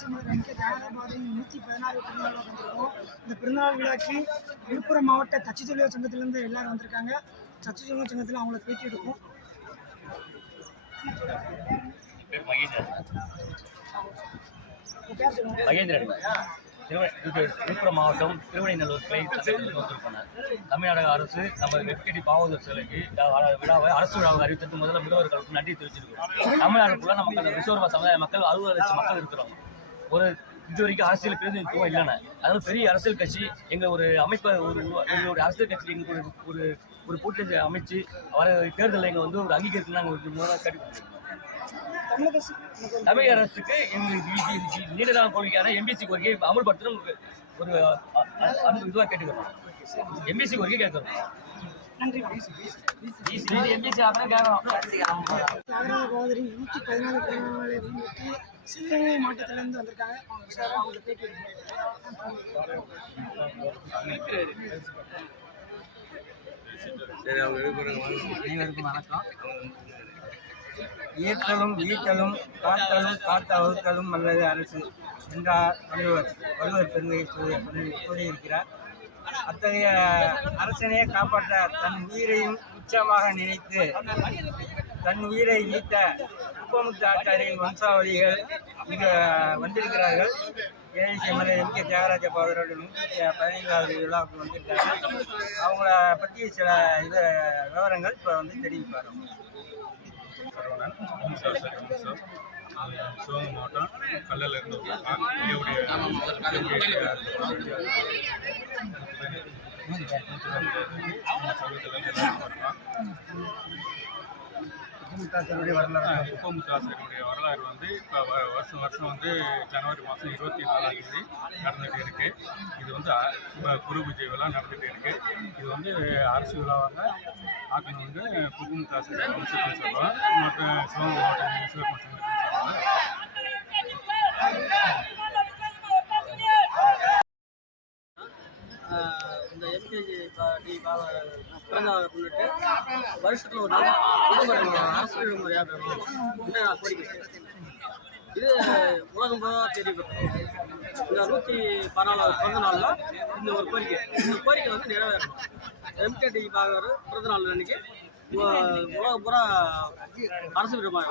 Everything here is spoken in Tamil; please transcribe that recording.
சமூக ஜானபாதையின் 116 பிறந்தநாள் வந்திருக்கோம். இந்த பிறந்தநாள் விழாக்கு விழுப்புரம் மாவட்ட தச்சு தொழிலாளர் சங்கத்திலேருந்து எல்லாரும் வந்திருக்காங்க. தச்சு தொழிலாளர் சங்கத்தில் அவங்கள பேட்டி எடுப்போம். மகேந்திரன் விழுப்புரம் மாவட்டம் திருவனைநல்லூர் கிளை வந்திருக்கோம். தமிழ்நாடு அரசு நம்ம வெப்கேடி பாவதர் சிலைக்கு விழாவை அரசு விழாவை அறிவித்தது முதல்ல முதல்வர்களுக்கு நன்றி தெரிவிச்சிருக்கோம். தமிழ்நாடுக்குள்ள நமக்கு அந்த ரிசர்வ சமுதாய மக்கள் 60 லட்சம் மக்கள் இருக்கிறோம். ஒரு இது வரைக்கும் அரசியல் பிரதிநிதித்துவம் இல்லைன்னா அதாவது பெரிய அரசியல் கட்சி எங்கள் ஒரு அமைப்பை ஒரு அரசியல் கட்சி எங்களுக்கு ஒரு கூட்டத்தை அமைச்சு வர தேர்தலில் எங்கள் வந்து ஒரு அங்கீகரித்து நாங்கள் ஒரு முதல்ல கேட்டுக்கொள்கிறோம். தமிழக அரசுக்கு நீண்டகால கொள்கையான எம்பிசி கோரிக்கையை அமல்படுத்தணும் ஒரு இதுவாக கேட்டுக்கிறோம். எம்பிசி கோரிக்கை கேட்கிறோம். சிவகங்கை மாவட்டத்திலிருந்து வந்திருக்காங்க. அனைவருக்கும் வணக்கம். ஈர்த்தலும் ஈட்டலும் காத்தலும் காத்த வகுத்தலும் அல்லது அரசு என்றார் வள்ளுவர் பெருந்தை கூறியிருக்கிறார். அத்தகைய அரசனையே காப்பாற்ற தன் உயிரையும் உச்சமாக நினைத்து தன் உயிரை நீத்த உப்பமுத்து ஆச்சாரியின் வம்சாவளிகள் இங்கு வந்திருக்கிறார்கள். AIC MLA M K. தியாகராஜ பாதரோட 115வது விழாவுக்கு வந்திருக்காங்க. அவங்கள பற்றி சில விவரங்கள் இப்போ தெரிவிப்பார். சிவகங்கை மாவட்டம் கல்லில் இருந்து உப்பமுத்தாசருடைய வரலாறு வந்து இப்போ வருஷம் வந்து ஜனவரி மாதம் 24ஆம் தேதி நடந்துகிட்டு இருக்கு. இது வந்து குரு பூஜை விழா நடந்துகிட்டு இருக்கு. இது வந்து அரசு விழாவாக ஆக்கணும் வந்து குப்பமுத்தாசருடைய வம்சத்தை சொல்லுவோம். மற்றும் சிவகங்கை மாவட்ட சிவகங்கை இந்த எல்கேஜி பிறந்தநாளை முன்னிட்டு வருஷத்தில் ஒரு நாள் விடுமுறை அரசு விடுமுறையாக பெறணும் நான் கோரிக்கை. இது உலகம் போக தெரியப்பட்டோம். இந்த 114வது பிறந்த நாளில் இந்த ஒரு கோரிக்கை வந்து நிறைவேறணும். எம்கேடி பாகவர் பிறந்த நாள் அன்னைக்கு உலகம் பூரா அரசு விடுமுறை